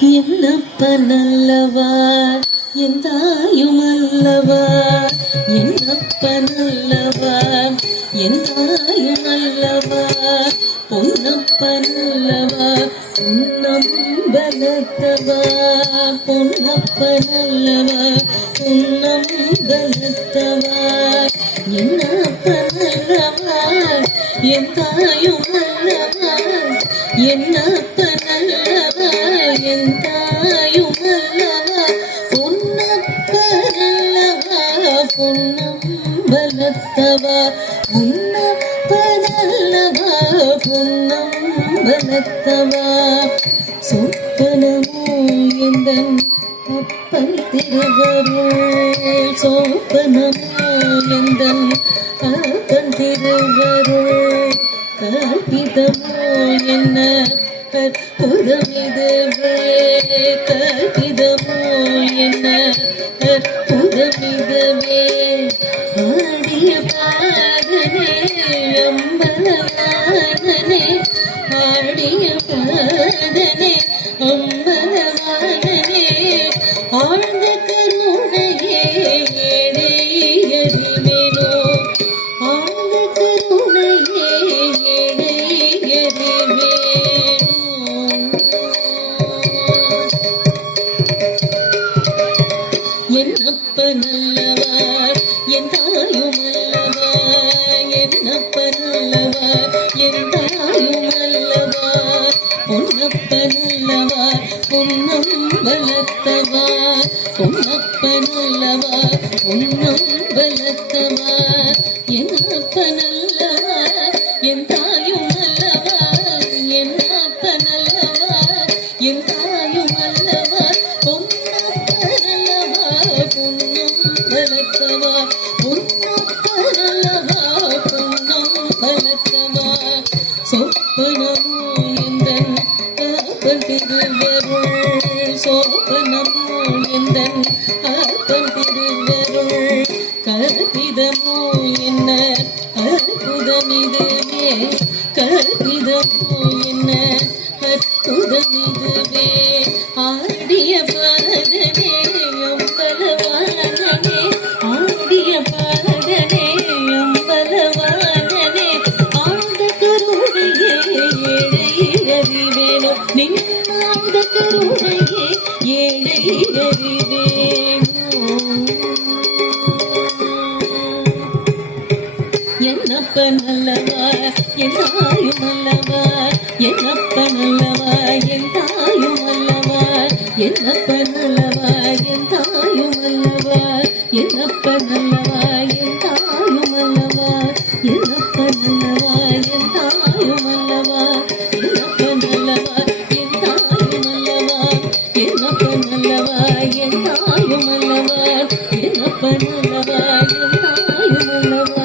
என்னப்ப நல்லவா எந்தாயுமல்லவா, என்னப்ப நல்லவா எந்தாயுமல்லவா, பொன்னப்ப நல்லவா பொன்னம்பலத்தவா, பொன்னப்ப நல்லவா பொன்னம்பலத்தவா, என்னப்ப நல்லவா எந்தாயுமல்லவா, என்னப்ப நல்லவா எந்தாயுமல்லவா, பொன்னப்ப நல்லவா பொன்னம்பலத்தவா, பொன்னப்ப நல்லவா பொன்னம்பலத்தவா, சொப்பனமோ எந்தன் அப்பன் திருவருள், சொப்பனமோ எந்தன் அப்பன் திருவருள், கல்பிதமோ என்ன கற்புதமிதுவே, கல்பிதமோ என்ன கற்புதமிதுவே, ஆடிய பாடனே அம்பலவாணனே, ஆடிய பாடனே அம்பலவாணனே, ஆழ்ந்த கருணையே இடையறிவேனோ, ஆழ்ந்த கருணையே இடையறிவேனோ, என்னப்ப நல்லவா எந்தாயுமல்லவா, என்னப்ப நல்லவா எந்தாயுமல்லவா, பொன்னப்ப நல்லவா பொன்னம்பலத்தவா, பொன்னப்ப நல்லவா பொன்னம்பலத்தவா, என்னப்ப நல்லவா எந்தாயுமல்லவா, என்னப்ப நல்லவா எந்தாயுமல்லவா, பொன்னப்ப நல்லவா பொன்னம்பலத்தவா, பொன்னப்ப நல்லவா பொன்னம்பலத்தவா, சொப்பனமோ எந்தன் அப்பன் திருவருள், சொப்பனமோ எந்தன் அப்பன் திருவருள், கல்பிதமோ என்ன அற்புதமிதுவே, கல்பிதமோ என்ன அற்புதமிதுவே, ஆடிய பாடனே அம்பலவாணனே, ஆடிய பாடனே அம்பலவாணனே, ஆழ்ந்த கருணையே ஏழையறிவேனோ, நின்னாழ்ந்த கருணையே ஏழையறிவேனோ, என்னப்ப நல்லவா எந்தாயுமல்லவா, என்னப்ப நல்லவா எந்தாயுமல்லவா, என்னப்ப நல்லவா எந்தாயுமல்லவா, என்னப்ப நல்லவா எந்தாயுமல்லவா, என்னப்ப நல்லவா எந்தாயுமல்லவா, என்னப்ப நல்லவா எந்தாயுமல்லவா, என்னப்ப நல்லவா எந்தாயுமல்லவா, என்னப்ப நல்லவா எந்தாயுமல்லவா.